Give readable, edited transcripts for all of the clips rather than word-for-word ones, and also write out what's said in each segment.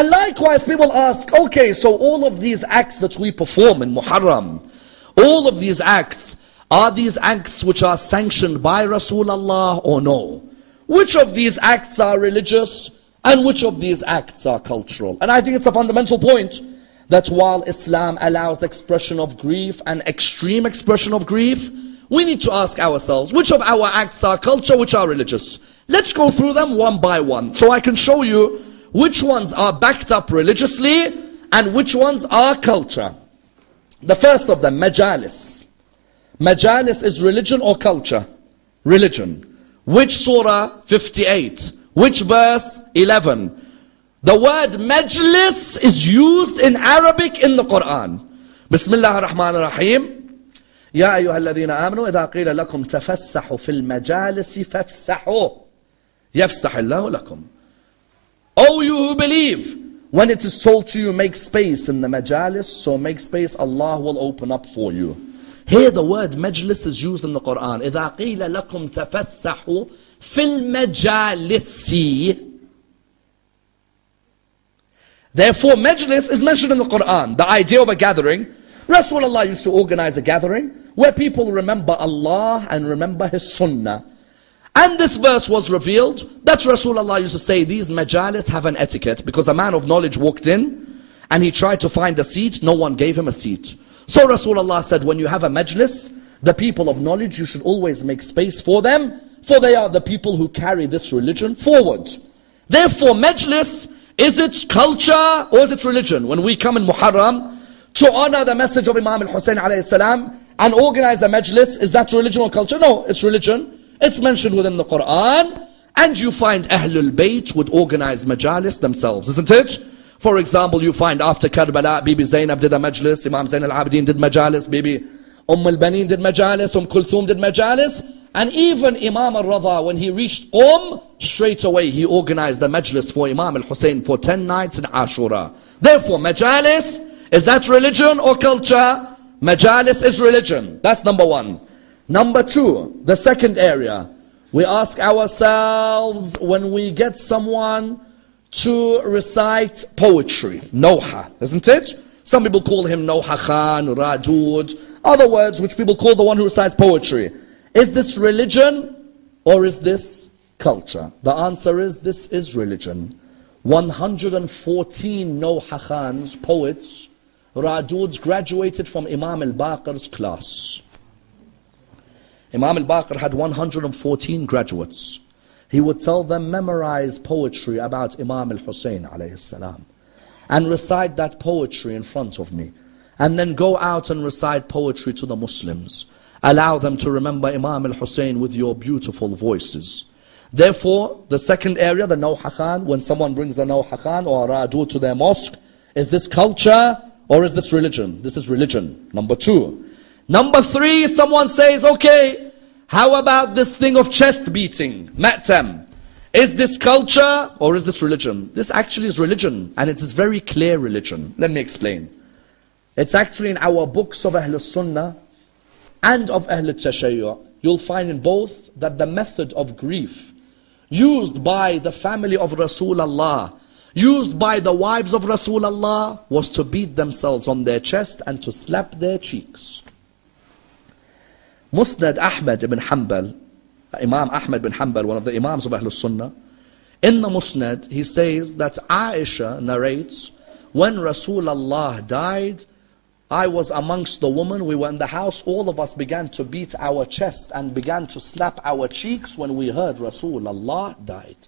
And likewise, people ask, okay, so all of these acts that we perform in Muharram, all of these acts, are these acts which are sanctioned by Rasulullah or no? Which of these acts are religious and which of these acts are cultural? And I think it's a fundamental point that while Islam allows expression of grief and extreme expression of grief, we need to ask ourselves, which of our acts are culture, which are religious? Let's go through them one by one, so I can show you which ones are backed up religiously and which ones are culture. The first of them, majalis. Majalis is religion or culture? Religion. Which surah? 58. Which verse? 11. The word majlis is used in Arabic in the Quran. Bismillah ar-Rahman ar-Rahim. يا أيها الذين آمنوا إذا قيل لكم تفسحوا في المجالس فافسحوا يفسح الله لكم. O you who believe, when it is told to you make space in the majalis, so make space, Allah will open up for you. Here the word majlis is used in the Quran. إذا قيل لكم تفسحوا في المجالس. Therefore majlis is mentioned in the Quran. The idea of a gathering. Rasulullah used to organize a gathering where people remember Allah and remember His Sunnah. And this verse was revealed that Rasulullah used to say these majalis have an etiquette, because a man of knowledge walked in and he tried to find a seat, no one gave him a seat. So Rasulullah said, when you have a majlis, the people of knowledge, you should always make space for them, for they are the people who carry this religion forward. Therefore majlis, is it culture or is it religion? When we come in Muharram to honor the message of Imam al-Hussein alayhi salam and organize a majlis, is that religion or culture? No, it's religion. It's mentioned within the Quran, and you find Ahlul Bayt would organize majalis themselves, isn't it? For example, you find after Karbala, Bibi Zainab did a majlis, Imam Zain al-Abidin did majalis, Bibi al-Banin did majalis, Kulthum did majalis, and even Imam al-Radha, when he reached Qom, straight away he organized the majlis for Imam al-Hussein for 10 nights in Ashura. Therefore, majalis, is that religion or culture? Majalis is religion. That's number one. Number two, the second area. We ask ourselves when we get someone to recite poetry. Noha, isn't it? Some people call him Noha Khan, Radud. Other words which people call the one who recites poetry. Is this religion or is this culture? The answer is this is religion. 114 Noha Khans, poets, Raduds, graduated from Imam al-Baqir's class. Imam al-Baqir had 114 graduates. He would tell them, memorize poetry about Imam al-Hussein alayhi salam, and recite that poetry in front of me. And then go out and recite poetry to the Muslims. Allow them to remember Imam al-Hussein with your beautiful voices. Therefore, the second area, the Nawha Khan, when someone brings a Nawha Khan or a Radu to their mosque, is this culture or is this religion? This is religion. Number two. Number three, someone says, okay, how about this thing of chest beating? Ma'tam. Is this culture or is this religion? This actually is religion, and it is very clear religion. Let me explain. It's actually in our books of Ahl Sunnah and of Ahl Tashayyu'. You'll find in both that the method of grief used by the family of Rasulullah, used by the wives of Rasulullah, was to beat themselves on their chest and to slap their cheeks. Musnad Ahmad ibn Hanbal, Imam Ahmad ibn Hanbal, one of the Imams of Ahl Sunnah, in the Musnad, he says that Aisha narrates, when Rasulullah died, I was amongst the women, we were in the house, all of us began to beat our chest and began to slap our cheeks when we heard Rasulullah died.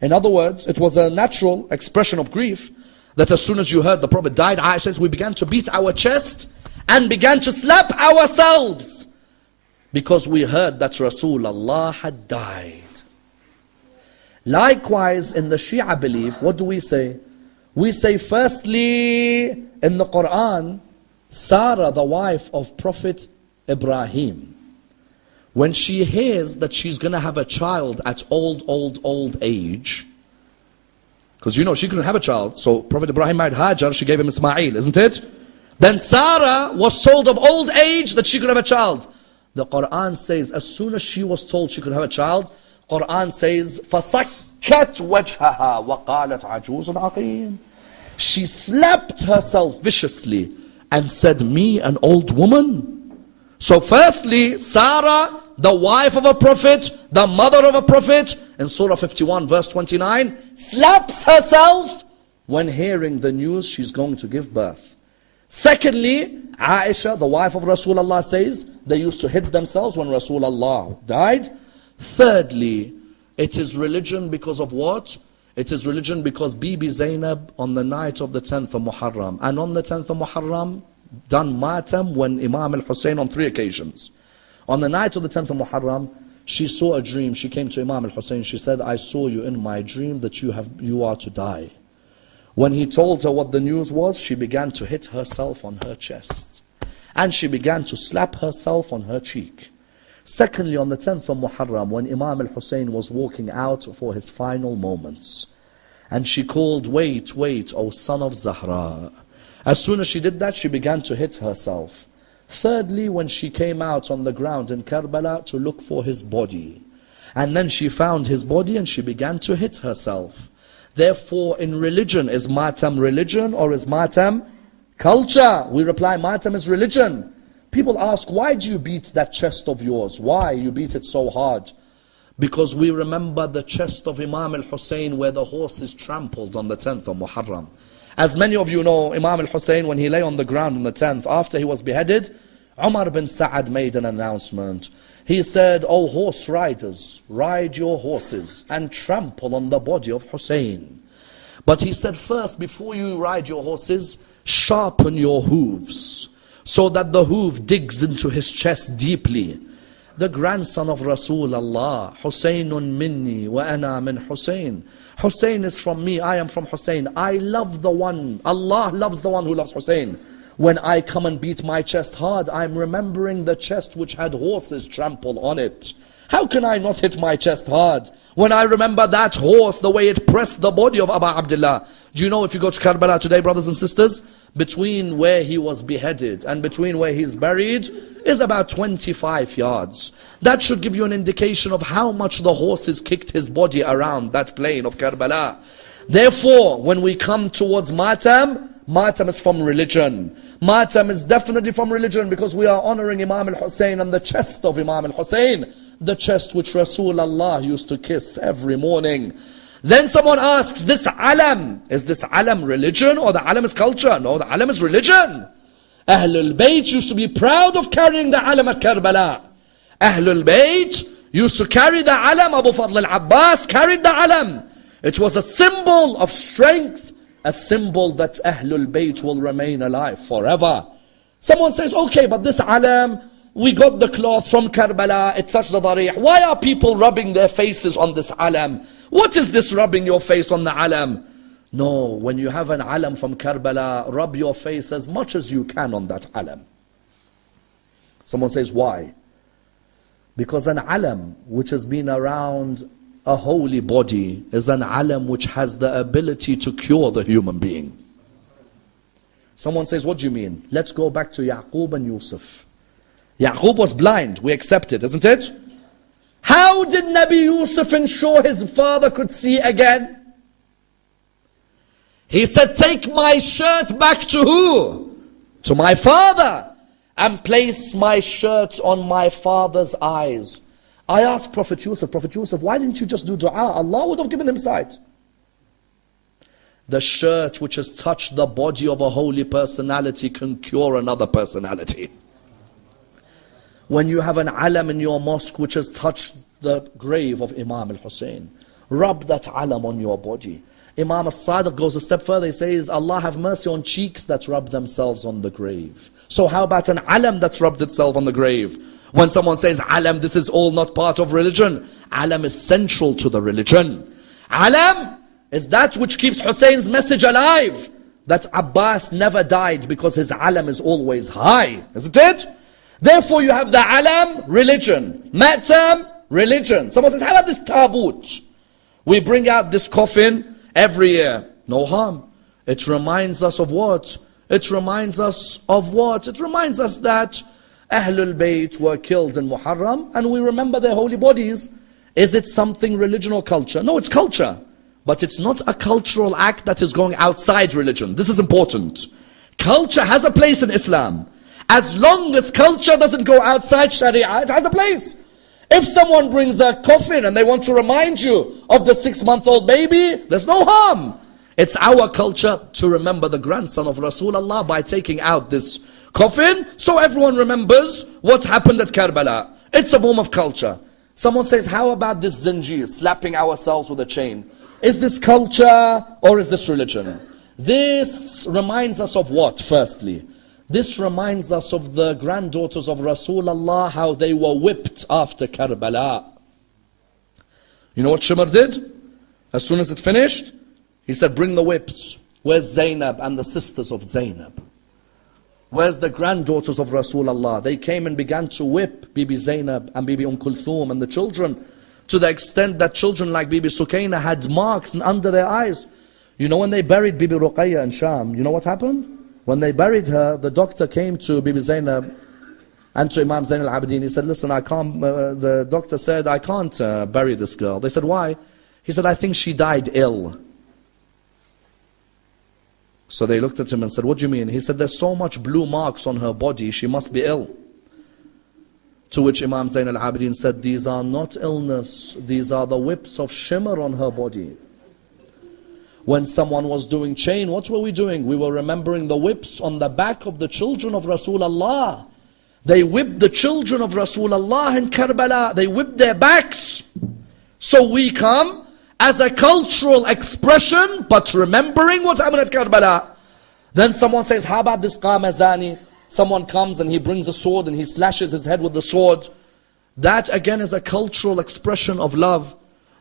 In other words, it was a natural expression of grief that as soon as you heard the Prophet died, Aisha says, we began to beat our chest and began to slap ourselves because we heard that Rasulullah had died. Likewise, in the Shia belief, what do we say? We say firstly, in the Quran, Sarah, the wife of Prophet Ibrahim, when she hears that she's going to have a child at old age, because you know she couldn't have a child, so Prophet Ibrahim married Hajar, she gave him Ismail, isn't it? Then Sarah was told of old age that she could have a child. The Quran says, as soon as she was told she could have a child, Quran says, فَكَّتْ وَجْهَهَا وَقَالَتْ عَجُوزٌ عَقِيمٌ. She slapped herself viciously and said, me, an old woman? So firstly, Sarah, the wife of a prophet, the mother of a prophet, in Surah 51 verse 29, slaps herself when hearing the news she's going to give birth. Secondly, Aisha, the wife of Rasulullah, says they used to hit themselves when Rasulullah died. Thirdly, it is religion because of what? It is religion because Bibi Zainab on the night of the 10th of Muharram, and on the 10th of Muharram, done matam when Imam al-Hussein on 3 occasions. On the night of the 10th of Muharram, she saw a dream. She came to Imam al-Hussein. She said, I saw you in my dream that you are to die. When he told her what the news was, she began to hit herself on her chest. And she began to slap herself on her cheek. Secondly, on the 10th of Muharram, when Imam al-Hussein was walking out for his final moments, and she called, wait, wait, O son of Zahra. As soon as she did that, she began to hit herself. Thirdly, when she came out on the ground in Karbala to look for his body, and then she found his body and she began to hit herself. Therefore, in religion, is matam religion or is matam culture? We reply, matam is religion. People ask, why do you beat that chest of yours? Why you beat it so hard? Because we remember the chest of Imam al-Hussein where the horse is trampled on the 10th of Muharram. As many of you know, Imam al-Hussein, when he lay on the ground on the 10th, after he was beheaded, Umar bin Sa'ad made an announcement. He said, O horse riders, ride your horses and trample on the body of Hussein. But he said, first, before you ride your horses, sharpen your hooves, so that the hoof digs into his chest deeply. The grandson of Rasulullah, Husaynun minni wa ana min Husayn. Hussein is from me, I am from Hussein. I love the one, Allah loves the one who loves Hussein. When I come and beat my chest hard, I'm remembering the chest which had horses trample on it. How can I not hit my chest hard when I remember that horse, the way it pressed the body of Abu Abdullah? Do you know, if you go to Karbala today, brothers and sisters, between where he was beheaded and between where he's buried is about 25 yards. That should give you an indication of how much the horses kicked his body around that plain of Karbala. Therefore, when we come towards matam, matam is from religion. Matam is definitely from religion because we are honoring Imam al-Hussein and the chest of Imam al-Hussein, the chest which Rasulullah used to kiss every morning. Then someone asks, this alam, is this alam religion or the alam is culture? No, the alam is religion. Ahlul Bayt used to be proud of carrying the alam at Karbala. Ahlul Bayt used to carry the alam. Abu Fadl al-Abbas carried the alam. It was a symbol of strength, a symbol that Ahlul Bayt will remain alive forever. Someone says, okay, but this alam, we got the cloth from Karbala, it touched the darih. Why are people rubbing their faces on this alam? What is this rubbing your face on the alam? No, when you have an alam from Karbala, rub your face as much as you can on that alam. Someone says, why? Because an alam which has been around a holy body is an alam which has the ability to cure the human being. Someone says, what do you mean? Let's go back to Yaqub and Yusuf. Yaqub was blind, we accept it, isn't it? How did Nabi Yusuf ensure his father could see again? He said, take my shirt back to who? To my father, and place my shirt on my father's eyes. I asked Prophet Yusuf, why didn't you just do dua? Allah would have given him sight. The shirt which has touched the body of a holy personality can cure another personality. When you have an alam in your mosque which has touched the grave of Imam al-Hussein, rub that alam on your body. Imam al-Sadiq goes a step further. He says, Allah have mercy on cheeks that rub themselves on the grave. So how about an alam that's rubbed itself on the grave? When someone says, alam, this is all not part of religion. Alam is central to the religion. Alam is that which keeps Hussein's message alive. That Abbas never died because his alam is always high. Isn't it? Therefore you have the alam, religion. Matam, religion. Someone says, how about this taboot? We bring out this coffin every year. No harm. It reminds us of what? It reminds us of what? It reminds us that Ahlul Bayt were killed in Muharram and we remember their holy bodies. Is it something religion or culture? No, it's culture. But it's not a cultural act that is going outside religion. This is important. Culture has a place in Islam. As long as culture doesn't go outside Sharia, it has a place. If someone brings a coffin and they want to remind you of the 6-month-old baby, there's no harm. It's our culture to remember the grandson of Rasulullah by taking out this coffin, so everyone remembers what happened at Karbala. It's a form of culture. Someone says, how about this zinjir, slapping ourselves with a chain? Is this culture or is this religion? This reminds us of what, firstly? This reminds us of the granddaughters of Rasulullah, how they were whipped after Karbala. You know what Shimr did? As soon as it finished, he said, bring the whips. Where's Zainab and the sisters of Zainab? Where's the granddaughters of Rasulullah? They came and began to whip Bibi Zainab and Bibi Kulthum and the children, to the extent that children like Bibi Sukaina had marks under their eyes. You know when they buried Bibi Ruqayya in Sham, you know what happened? When they buried her, the doctor came to Bibi Zainab and to Imam Zain al-Abidin. He said, listen, I can't, the doctor said, I can't bury this girl. They said, why? He said, I think she died ill. So they looked at him and said, what do you mean? He said, there's so much blue marks on her body, she must be ill. To which Imam Zain al-Abidin said, these are not illness, these are the whips of shimr on her body. When someone was doing chain, what were we doing? We were remembering the whips on the back of the children of Rasulullah. They whipped the children of Rasulullah in Karbala. They whipped their backs. So we come as a cultural expression, but remembering what happened at Karbala. Then someone says, how about this Qamazani? Someone comes and he brings a sword and he slashes his head with the sword. That again is a cultural expression of love.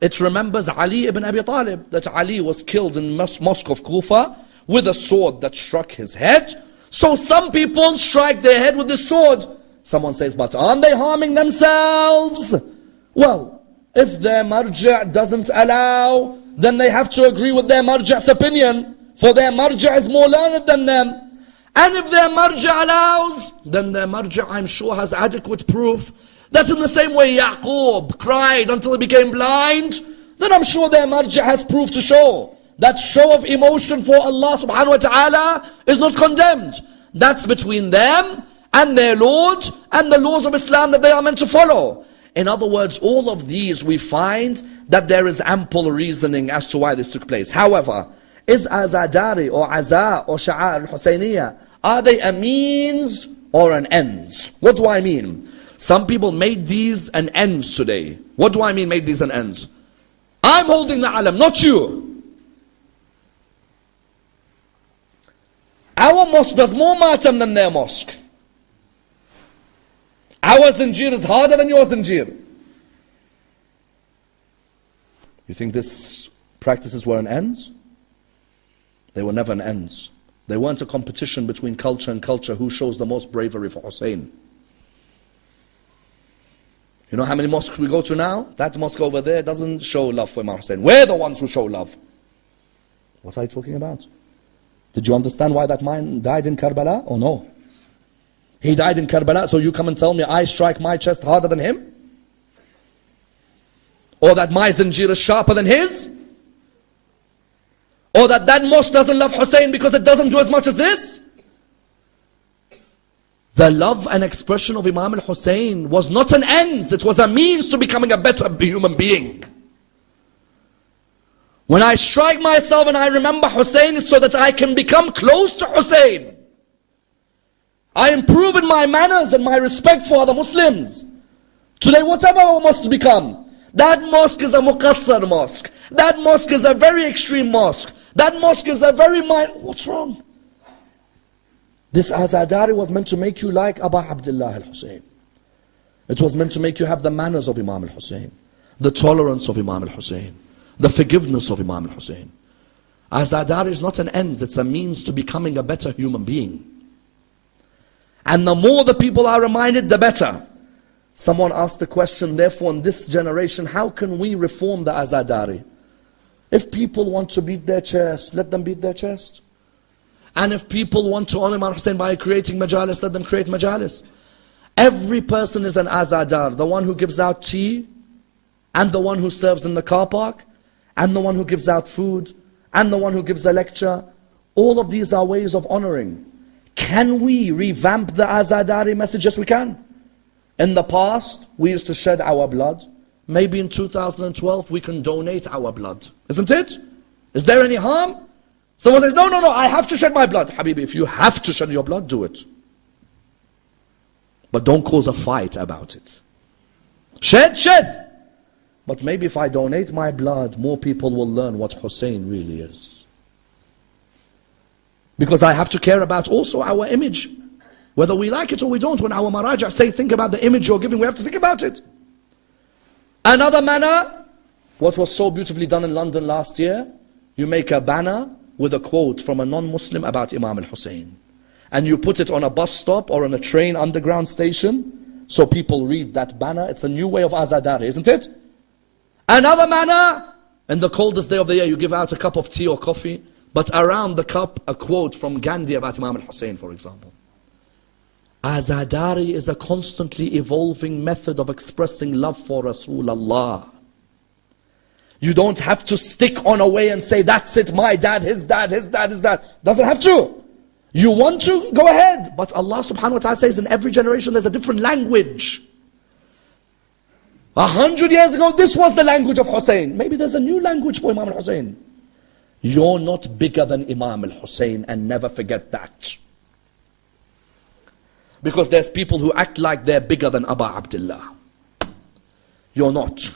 It remembers Ali ibn Abi Talib, that Ali was killed in mosque of Kufa with a sword that struck his head. So some people strike their head with the sword. Someone says, but aren't they harming themselves? Well, if their marja' doesn't allow, then they have to agree with their marja''s opinion, for their marja' is more learned than them. And if their marja' allows, then their marja' I'm sure has adequate proof that in the same way Yaqub cried until he became blind, then I'm sure their marja' has proof to show that show of emotion for Allah subhanahu wa ta'ala is not condemned. That's between them and their Lord and the laws of Islam that they are meant to follow. In other words, all of these we find that there is ample reasoning as to why this took place. However, is Azadari or Aza or Sha'ar al-Husayniyah, are they a means or an ends? What do I mean? Some people made these an ends today. What do I mean made these an ends? I'm holding the alam, not you. Our mosque does more matam than their mosque. Our zinjir is harder than your zinjir. You think this practices were an ends? They were never an ends. They weren't a competition between culture and culture who shows the most bravery for Hussein. You know how many mosques we go to now? That mosque over there doesn't show love for Imam Hussein. We're the ones who show love. What are you talking about? Did you understand why that man died in Karbala or no? He died in Karbala, so you come and tell me I strike my chest harder than him? Or that my zinjir is sharper than his? Or that mosque doesn't love Hussein because it doesn't do as much as this? The love and expression of Imam al-Hussein was not an ends, it was a means to becoming a better human being. When I strike myself and I remember Hussein, it's so that I can become close to Hussein. I improve in my manners and my respect for other Muslims. Today, whatever our mosque become, that mosque is a muqassar mosque. That mosque is a very extreme mosque. That mosque is a very what's wrong? This Azadari was meant to make you like Abu Abdullah al-Hussein. It was meant to make you have the manners of Imam al-Hussein, the tolerance of Imam al-Hussein, the forgiveness of Imam al-Hussein. Azadari is not an ends, it's a means to becoming a better human being. And the more the people are reminded, the better. Someone asked the question, therefore in this generation, how can we reform the Azadari? If people want to beat their chest, let them beat their chest. And if people want to honor Imam Hussein by creating majalis, let them create majalis. Every person is an Azadar, the one who gives out tea and the one who serves in the car park, and the one who gives out food, and the one who gives a lecture. All of these are ways of honoring. Can we revamp the Azadari message? Yes, we can. In the past, we used to shed our blood. Maybe in 2012, we can donate our blood. Isn't it? Is there any harm? Someone says, no, I have to shed my blood. Habibi, if you have to shed your blood, do it. But don't cause a fight about it. Shed. But maybe if I donate my blood, more people will learn what Hussein really is. Because I have to care about also our image. Whether we like it or we don't, when our maraja say, think about the image you're giving, we have to think about it. Another manner, what was so beautifully done in London last year, you make a banner with a quote from a non-Muslim about Imam al-Hussein. And you put it on a bus stop or on a train underground station, so people read that banner. It's a new way of Azadari, isn't it? Another manner, in the coldest day of the year, you give out a cup of tea or coffee, but around the cup, a quote from Gandhi about Imam al-Hussein, for example. Azadari is a constantly evolving method of expressing love for Rasulullah. You don't have to stick on a way and say, that's it, my dad, his dad, his dad, his dad. Doesn't have to. You want to? Go ahead. But Allah subhanahu wa ta'ala says in every generation there's a different language. 100 years ago, this was the language of Hussein. Maybe there's a new language for Imam al-Hussein. You're not bigger than Imam al-Hussein, and never forget that. Because there's people who act like they're bigger than Aba Abdullah. You're not.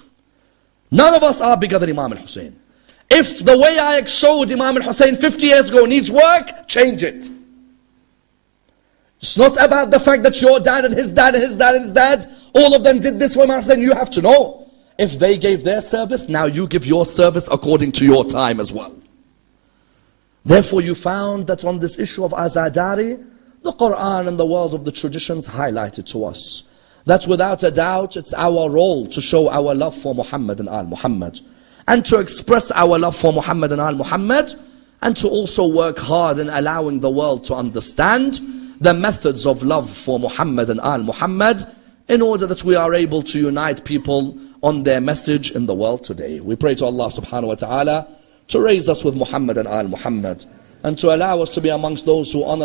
None of us are bigger than Imam al-Hussein. If the way I showed Imam al-Hussein 50 years ago needs work, change it. It's not about the fact that your dad and his dad and his dad and his dad, all of them did this for Imam al-Hussein. You have to know. If they gave their service, now you give your service according to your time as well. Therefore you found that on this issue of Azadari, the Quran and the world of the traditions highlighted to us that without a doubt it's our role to show our love for Muhammad and Al-Muhammad, and to express our love for Muhammad and Al-Muhammad, and to also work hard in allowing the world to understand the methods of love for Muhammad and Al-Muhammad, in order that we are able to unite people on their message in the world today. We pray to Allah subhanahu wa ta'ala to raise us with Muhammad and Al-Muhammad, and to allow us to be amongst those who honor